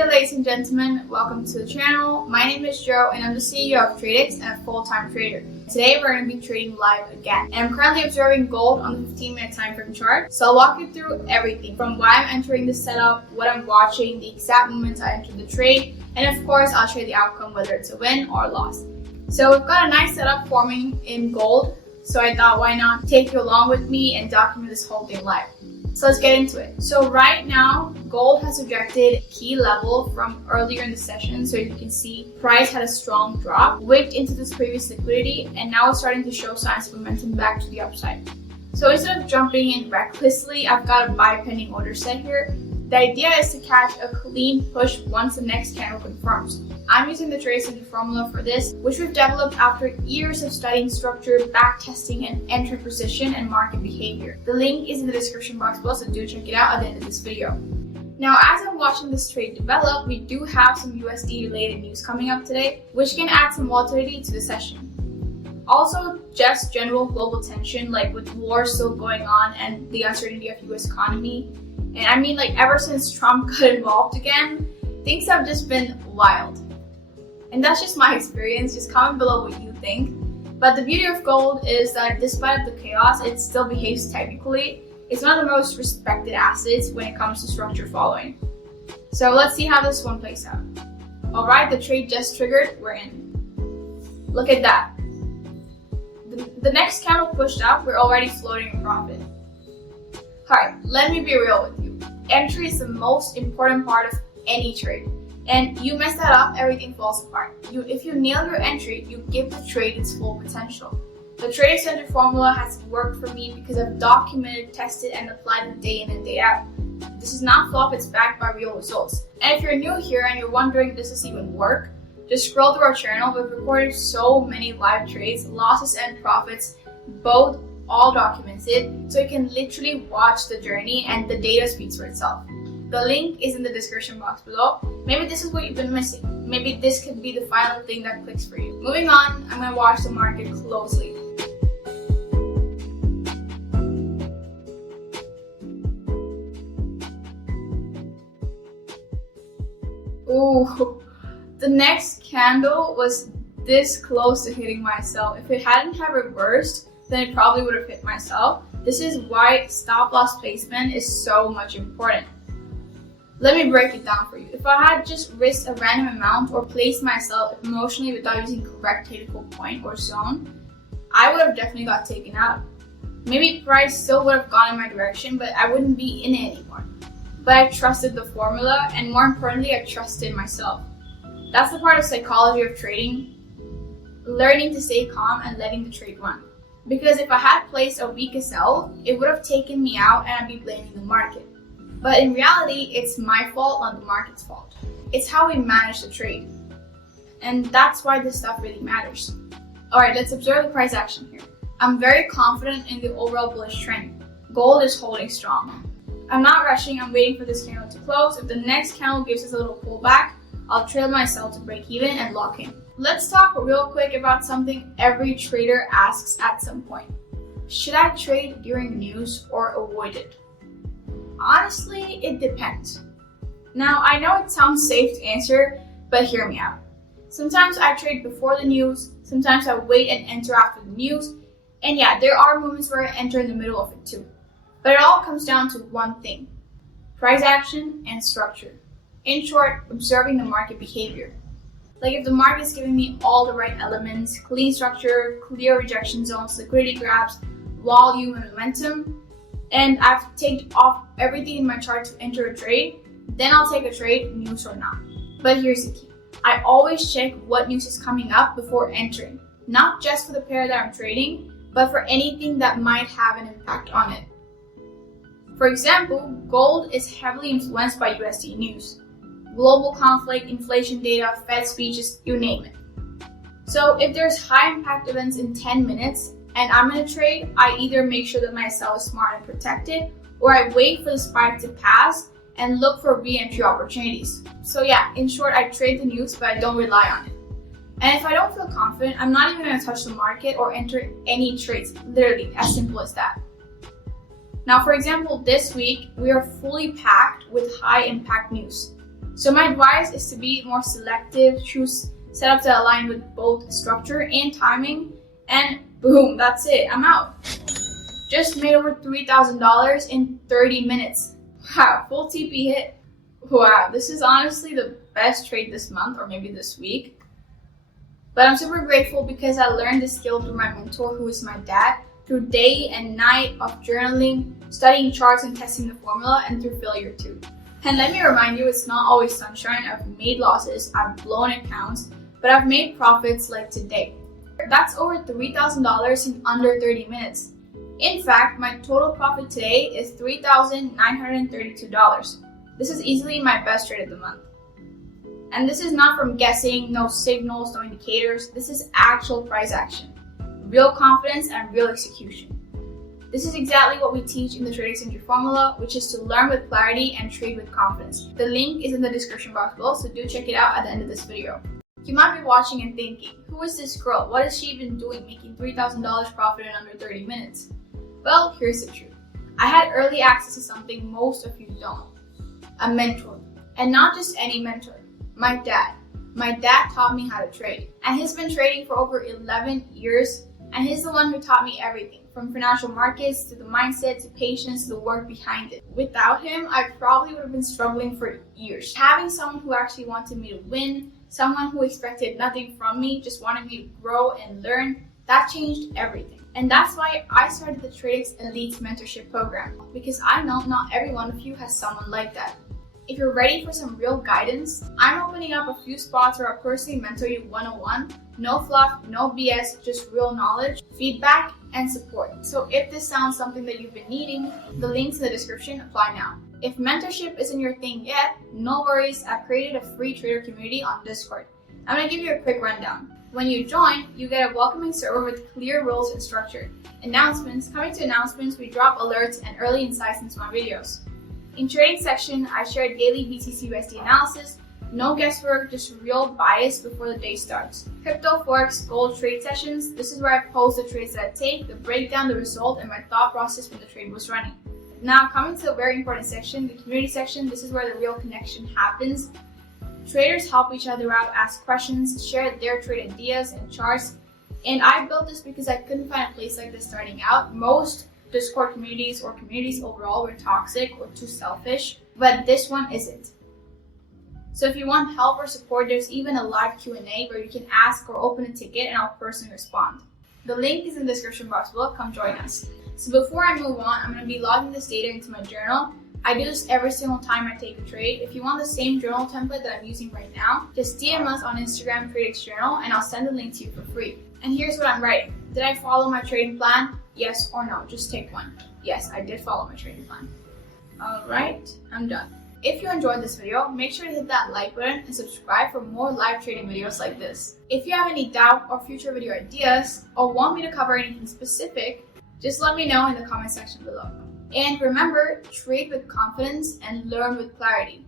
Hey ladies and gentlemen, welcome to the channel. My name is Joe and I'm the CEO of Tradex and a full-time trader. Today we're going to be trading live again. And I'm currently observing gold on the 15-minute time frame chart. So I'll walk you through everything from why I'm entering the setup, what I'm watching, the exact moment I entered the trade, and of course I'll share the outcome whether it's a win or a loss. So we've got a nice setup forming in gold. So I thought why not take you along with me and document this whole thing live. So let's get into it. So right now, gold has rejected key level from earlier in the session. So you can see price had a strong drop, wicked into this previous liquidity, and now it's starting to show signs of momentum back to the upside. So instead of jumping in recklessly, I've got a buy pending order set here. The idea is to catch a clean push once the next candle confirms. I'm using the Tradex formula for this, which we've developed after years of studying structure, backtesting, and entry precision and market behavior. The link is in the description box below, so do check it out at the end of this video. Now, as I'm watching this trade develop, we do have some USD related news coming up today, which can add some volatility to the session. Also, just general global tension, like with war still going on and the uncertainty of US economy. And I mean, like ever since Trump got involved again, things have just been wild. And that's just my experience. Just comment below what you think. But the beauty of gold is that despite the chaos, it still behaves technically. It's one of the most respected assets when it comes to structure following. So let's see how this one plays out. All right, the trade just triggered, we're in. Look at that. The next candle pushed up, we're already floating in profit. All right, let me be real with you. Entry is the most important part of any trade. And you mess that up, everything falls apart. If you nail your entry, you give the trade its full potential. The Tradex entry formula has worked for me because I've documented, tested, and applied it day in and day out. This is not fluff, it's backed by real results. And if you're new here and you're wondering if this does even work, just scroll through our channel. We've recorded so many live trades, losses and profits, both all documented, so you can literally watch the journey and the data speaks for itself. The link is in the description box below. Maybe this is what you've been missing. Maybe this could be the final thing that clicks for you. Moving on, I'm gonna watch the market closely. Ooh, the next candle was this close to hitting my sell. If it hadn't have reversed, then it probably would have hit myself. This is why stop loss placement is so much important. Let me break it down for you. If I had just risked a random amount or placed myself emotionally without using correct technical point or zone, I would have definitely got taken out. Maybe price still would have gone in my direction, but I wouldn't be in it anymore. But I trusted the formula, and more importantly, I trusted myself. That's the part of psychology of trading, learning to stay calm and letting the trade run. Because if I had placed a weak sell, it would have taken me out and I'd be blaming the market. But in reality, it's my fault, not the market's fault. It's how we manage the trade. And that's why this stuff really matters. Alright, let's observe the price action here. I'm very confident in the overall bullish trend. Gold is holding strong. I'm not rushing, I'm waiting for this candle to close. If the next candle gives us a little pullback, I'll trail myself to break even and lock in. Let's talk real quick about something every trader asks at some point. Should I trade during news or avoid it? Honestly, it depends. Now, I know it sounds safe to answer, but hear me out. Sometimes I trade before the news, sometimes I wait and enter after the news, and yeah, there are moments where I enter in the middle of it too. But it all comes down to one thing: price action and structure. In short, observing the market behavior. Like if the market is giving me all the right elements, clean structure, clear rejection zones, liquidity grabs, volume, and momentum, and I've taken off everything in my chart to enter a trade, then I'll take a trade, news or not. But here's the key. I always check what news is coming up before entering, not just for the pair that I'm trading, but for anything that might have an impact on it. For example, gold is heavily influenced by USD news. Global conflict, inflation data, Fed speeches, you name it. So if there's high impact events in 10 minutes, and I'm in a trade, I either make sure that my sell is smart and protected, or I wait for the spike to pass and look for re-entry opportunities. So yeah, in short, I trade the news, but I don't rely on it. And if I don't feel confident, I'm not even going to touch the market or enter any trades, literally as simple as that. Now, for example, this week, we are fully packed with high impact news. So my advice is to be more selective, choose setups that align with both structure and timing, and boom, that's it, I'm out. Just made over $3,000 in 30 minutes. Wow, full TP hit. Wow, this is honestly the best trade this month, or maybe this week. But I'm super grateful because I learned this skill through my mentor, who is my dad, through day and night of journaling, studying charts and testing the formula, and through failure too. And let me remind you, it's not always sunshine. I've made losses, I've blown accounts, but I've made profits like today. That's over $3,000 in under 30 minutes. In fact, my total profit today is $3,932. This is easily my best trade of the month. And this is not from guessing, no signals, no indicators. This is actual price action, real confidence, and real execution. This is exactly what we teach in the Tradex formula, which is to learn with clarity and trade with confidence. The link is in the description box below, so do check it out at the end of this video. You might be watching and thinking, who is this girl? What is she even doing making $3,000 profit in under 30 minutes? Well, here's the truth. I had early access to something most of you don't. A mentor. And not just any mentor. My dad. My dad taught me how to trade. And he's been trading for over 11 years. And he's the one who taught me everything. From financial markets, to the mindset, to patience, to the work behind it. Without him, I probably would have been struggling for years. Having someone who actually wanted me to win, someone who expected nothing from me, just wanted me to grow and learn, that changed everything. And that's why I started the Tradex Elite Mentorship Program, because I know not every one of you has someone like that. If you're ready for some real guidance, I'm opening up a few spots where I'll personally mentor you one-on-one. No fluff, no BS, just real knowledge, feedback, and support. So if this sounds something that you've been needing, the links in the description apply now. If mentorship isn't your thing yet, no worries, I've created a free trader community on Discord. I'm gonna give you a quick rundown. When you join, you get a welcoming server with clear rules and structure. Coming to announcements, we drop alerts and early insights into my videos. In trading section, I share daily BTC/USD analysis, no guesswork, just real bias before the day starts. Crypto, Forex, gold trade sessions, this is where I post the trades that I take, the breakdown, the result, and my thought process when the trade was running. Now, coming to a very important section, the community section, this is where the real connection happens. Traders help each other out, ask questions, share their trade ideas and charts. And I built this because I couldn't find a place like this starting out. Most Discord communities or communities overall were toxic or too selfish, but this one isn't. So if you want help or support, there's even a live Q&A where you can ask or open a ticket and I'll personally respond. The link is in the description box below, come join us. So before I move on, I'm going to be logging this data into my journal. I do this every single time I take a trade. If you want the same journal template that I'm using right now, just DM us on Instagram, Tradex Journal, and I'll send the link to you for free. And here's what I'm writing. Did I follow my trading plan? Yes or no, just take one. Yes, I did follow my trading plan. Alright, I'm done. If you enjoyed this video, make sure to hit that like button and subscribe for more live trading videos like this. If you have any doubt or future video ideas, or want me to cover anything specific, just let me know in the comment section below. And remember, trade with confidence and learn with clarity.